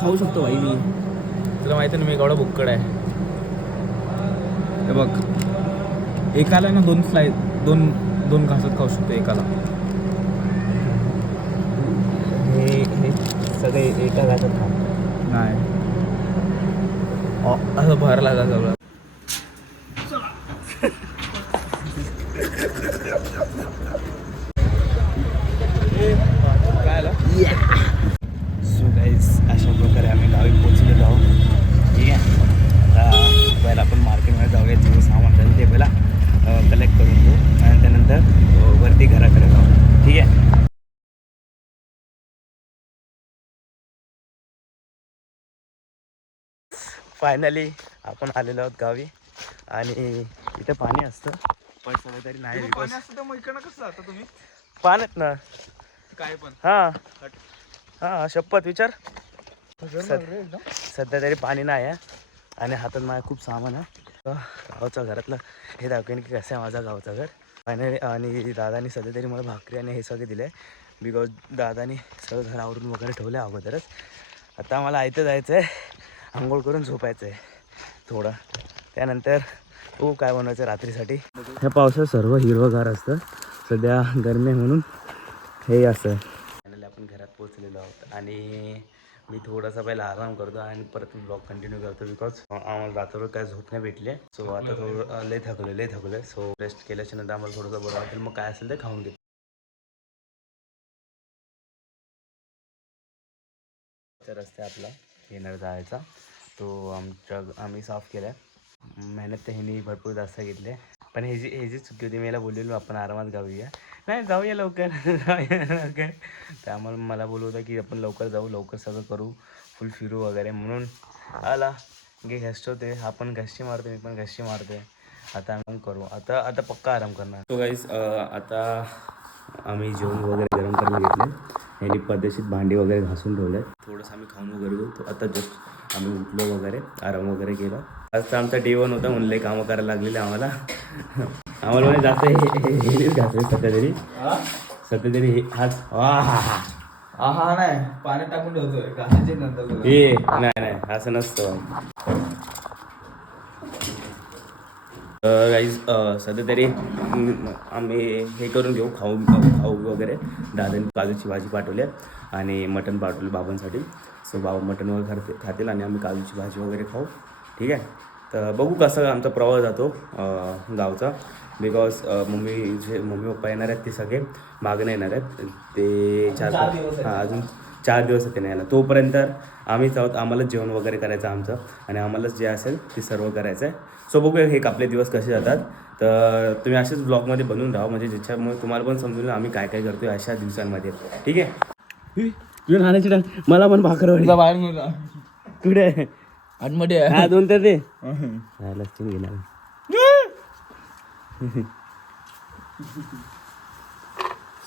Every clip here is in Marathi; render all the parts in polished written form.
खाऊ शकतो भाई मी. तुला माहिती ना मी एवढा बुक्कड आहे. हे बघ एकाला ना 2 स्लाइस दोन घासात खाऊ शकतो एकाला. हे सगळे एका घासात खा. नाही असं भर लागा सगळं. काय आलं? सो गाईज अशा प्रकारे आम्ही गावी पोचलेलो आहोत. ठीक आहे. आता पहिला आपण मार्केटमध्ये जाऊया, जे सामान झालं ते पहिला कलेक्ट करून घेऊ आणि त्यानंतर वरती घराकडे जाऊ. ठीक आहे. फायनली आपण आलेलो आहोत गावी आणि इथं पाणी असतं पण सगळं तरी नाही. पाणी असतं तर मग इकडनं कसं जाता तुम्ही? पाण्यात ना काय पण हां हां शपथ विचार. सध्या तरी पाणी नाही आहे आणि हातात माझ्या खूप सामान आहे. गावचं घरातलं हे दाखवेन की कसं आहे माझा गावचं घर. फायनली आणि दादानी सध्या तरी मला भाकरी आणि हे सगळे दिले बिकॉज दादानी सगळं घर आवरून वगैरे ठेवलं आहे अगोदरच. आता मला इथं जायचं आहे, आंघोळ करून झोपायचं आहे थोडं. त्यानंतर काय बनवायचं रात्रीसाठी. ह्या पावसात सर्व हिरवंगार असतं. सध्या गरमी म्हणून हे असं. फायनली आपण घरात पोचलेलो आहोत आणि मी थोडासा पहिला आराम करतो आणि परत ब्लॉग कंटिन्यू करतो बिकॉज आम्हाला रात्रभर काय झोप नाही भेटली. सो आता थोडं लय थकले. सो रेस्ट केल्याच्या नंतर आम्हाला थोडंसं बरं वाटेल, मग काय असेल ते खाऊन घेतो. रस्ते आपला येणार जायचा तो आम्ही साफ केला. मेहनत तर ह्यांनी भरपूर जास्त घेतली पण ह्याची चुकी होती. मी याला बोललेलो आपण आरामात जाऊया, नाही जाऊया लवकर लवकर. त्यामुळे मला बोलू होतं की आपण लवकर जाऊ, लवकर सगळं करू, फुल फिरू वगैरे. म्हणून आला गे घस्ट होते, आपण घशी मारतो, मी पण घशी मारते. आता आम्ही करू, आता पक्का आराम करणार. तो गाईस आता आम्ही जेवण वगैरे गरम करून घेतले. ह्यांनी पद्धतशीर भांडी वगैरे घासून ठेवलं आहे. थोडंसं आम्ही खाऊन वगैरे घेऊ. तो आता जस्ट आम्ही उठलो वगैरे, आराम वगैरे केला. आजचा आमचा डे 1 होता म्हणले कामं करायला लागलेले आम्हाला म्हणजे जास्त हेच घासले सध्या तरी हाच हा नाही पाणी टाकून ठेवतोय घासायचे नंतर. हे नाही असं नसतं गाईज. सध्या तरी आम्ही हे करून घेऊ, खाऊ वगैरे. दादांनी काजूची भाजी पाठवली आणि मटण पाठवलं बाबांसाठी. सो बाबा मटण वगैरे खातील आणि आम्ही काजूची भाजी वगैरे खाऊ. ठीक आहे. तर बघू कसं आमचा प्रवास जातो गावचा. बिकॉज मम्मी पप्पा येणार आहेत, ते सगळे मागणं येणार आहेत. ते 4 दिवस अजून 4 दिवस ते नाही यायला. तोपर्यंत आम्हीच आहोत, आम्हालाच जेवण वगैरे करायचं आमचं आणि आम्हालाच जे असेल ते सर्व करायचं आहे. सो बघूया हे आपले दिवस कसे जातात. तर तुम्ही असेच ब्लॉगमध्ये बनवून राहा म्हणजे ज्याच्यामुळे तुम्हाला पण समजून आम्ही काय काय करतोय अशा दिवसांमध्ये. ठीक आहे. तुझ्या खाण्याची मला पण भाकर बाहेर कुठे आतमध्ये हा 2 तर ते लक्षण घेणार.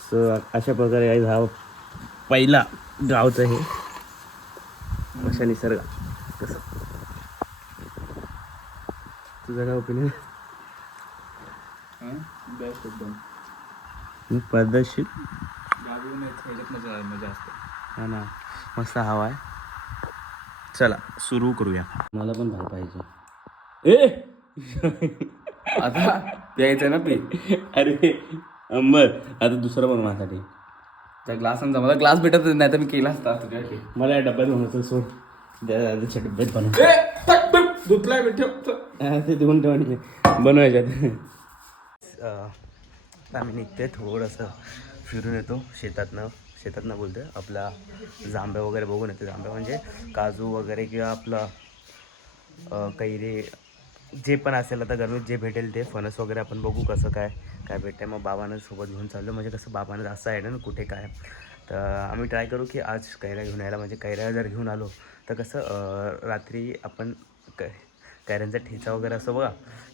सो अशा प्रकारे हा पहिला गावचं हे अशा निसर्ग. कसं तुझं काय ओपिनियन? बेस्ट एकदम पद्धतशीर मजा असते. हा ना, मस्त हवा आहे. चला सुरू करूया. मला पण भाई पाहिजे. आता प्यायचं ना पे. अरे अंबर आता दुसरं बनवण्यासाठी त्या ग्लास मला ग्लास भेटत नाही तर मी केला असता तुझ्या. मला या डब्यात बनवतो. सोड दादाच्या डब्यात ते देऊन ठेवणे बनवायच्यात. आम्ही निघते थोडंसं फिरून येतो शेतातनं बोलतो आपला जांभ्या वगैरे बघून येते. जांभ्या म्हणजे काजू वगैरे किंवा आपलं कैरी जे पण असेल आता गरमीत जे भेटेल ते. फणस वगैरे आपण बघू कसं काय भेटते. मग बाबांना सोबत घेऊन चाललो म्हणजे कसं बाबांना जास्त आहे ना कुठे काय. तर आम्ही ट्राय करू की आज कैऱ्या घेऊन यायला. म्हणजे कैऱ्या जर घेऊन आलो तर कसं रात्री आपण कैऱ्यांचा ठेचा वगैरे असतो बघा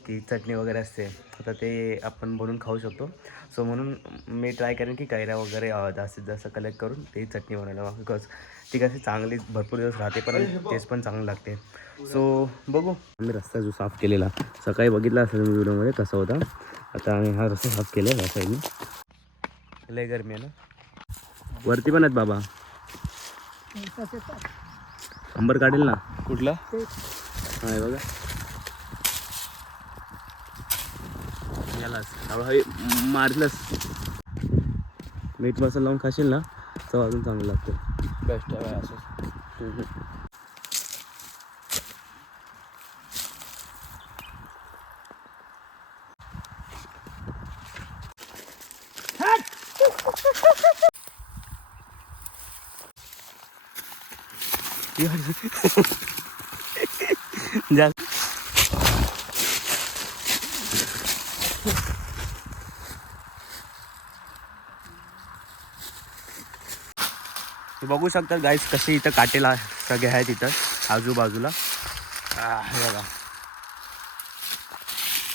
की चटणी वगैरे असते तर ते आपण बनवून खाऊ शकतो. सो म्हणून मी ट्राय करेन की कैऱ्या वगैरे जास्तीत जास्त कलेक्ट करून ते चटणी बनवायला. बिकॉज ती कशी चांगली भरपूर दिवस राहते पण टेस्ट पण चांगलं लागते. सो बघू. आम्ही रस्ता जो साफ केलेला सकाळी बघितला असेल मी व्हिडिओमध्ये कसा होता. आता आम्ही हा रस्ता साफ केला या साईडने. लय गरमी आहे ना. वरती पण आहेत बाबा. अंबर काढेल ना. कुठला? हा हे बघा यालाच मारलंस. मीठ मसाला लावून खाशील ना तर अजून चांगलं लागतं. बेस्ट आहे असं. जास्त बघू शकतात गाईस कसे इथं काटेला सगळे आहेत इथं आजूबाजूला. हे बघा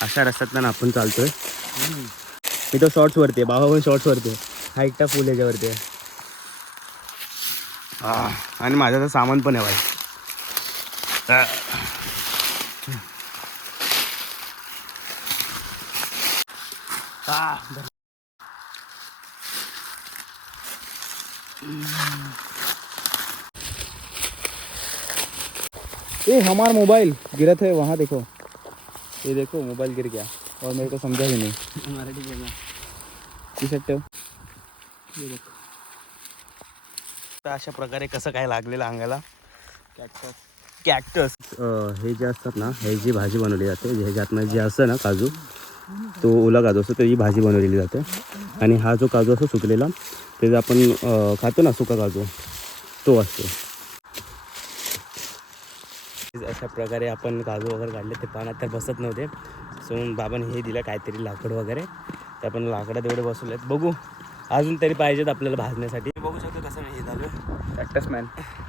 अशा रस्त्यात ना आपण चालतोय. मी तो शॉर्ट्सवरती आहे, बाबा पण शॉर्ट्सवरती आहे, हा एकटा फुल ह्याच्यावरती आहे. आणि माझं तर सामान पण आहे बाई. ए हमारा मोबाइल गिरा थे वहाँ देखो, ये देखो मोबाइल गिर गया और मेरे को समझा ही नहीं. मराठी बोलना. टी-शर्ट ठेव. तर अशा प्रकारे कसं काय लागलेलं अंगाला कॅक्टस. हे जे असतात ना ह्याची भाजी बनवली जाते. ह्याच्या आतमध्ये जे असतं ना काजू, तो ओला काजू असतो त्याची भाजी बनवलेली जाते. आणि हा जो काजू असतो सुकलेला त्याचा आपण खातो ना सुका काजू, तो असतो. अशा प्रकारे आपण काजू वगैरे काढले. ते पाण्यात तर बसत नव्हते, सो बाबांनी हे दिलं काहीतरी लाकड वगैरे. ते आपण लाकडात एवढे बसवले आहेत. बघू अजून तरी पाहिजेत आपल्याला भाजण्यासाठी. बघू शकतो कसं हे झालं कॅक्टस मॅन.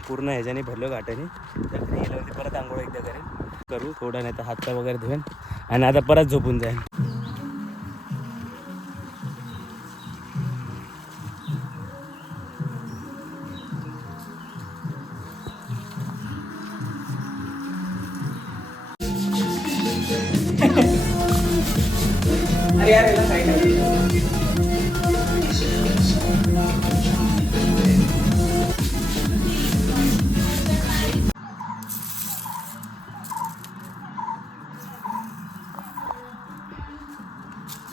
पूर्ण ह्याच्याने भरलो गाठाने. तर गेल्यावरती परत आंघोळ एकदा करू थोडं, नाही तर हातपाय वगैरे धुवेन आणि आता परत झोपून जाईन. अरे यार याला साईड.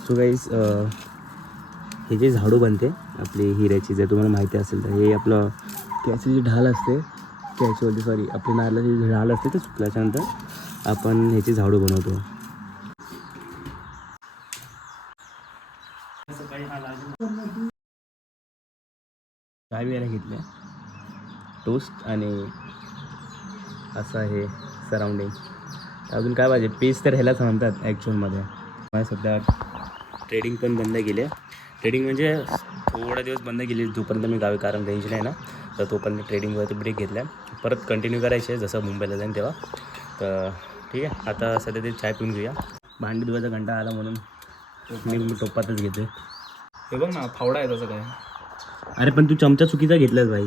सो गाईज हे जे झाडू बनते आपली हिऱ्याची, जर तुम्हाला माहिती असेल तर हे आपलं कॅची जी ढाल असते, कॅचीवरती सॉरी आपली नारळाची जी ढाल असते ते सुकल्याच्यानंतर आपण ह्याची झाडू बनवतो. काय वेळेला घेतलं टोस्ट आणि असं आहे सराउंडिंग. अजून काय पाहिजे, पीस तर ह्यालाच म्हणतात ॲक्च्युअलमध्ये. मला सध्या ट्रेडिंग पण बंद केली आहे. ट्रेडिंग म्हणजे थोडा दिवस बंद केली जोपर्यंत मी गावी, कारण रेंज नाही ना, तर तोपर्यंत ट्रेडिंगवरती ब्रेक घेतला आहे. परत कंटिन्यू करायचे आहे जसं मुंबईला जाईन तेव्हा. तर ठीक आहे, आता सध्या ते चाय पिऊन घेऊया. भांडी धुवायचा कंटाळा आला म्हणून मी टोपातच घेते. हे बघ ना फावडा आहे तसं काय. अरे पण तू चमचा चुकीचा घेतलास भाई.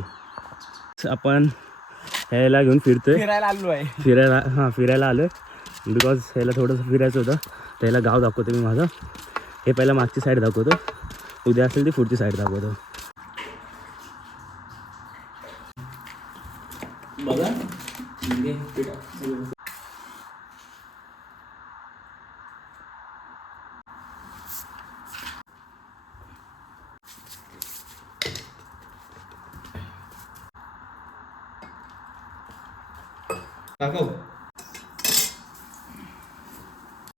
आपण ह्याला घेऊन फिरतोय, फिरायला आलो आहे. फिरायला आलो आहे बिकॉज ह्याला थोडंसं फिरायचं होतं. तर ह्याला गाव दाखवतो मी माझं. हे पहिला मागची साईड दाखवतो, उद्या असेल ती पुढची साईड दाखवतो. बघा दाखव.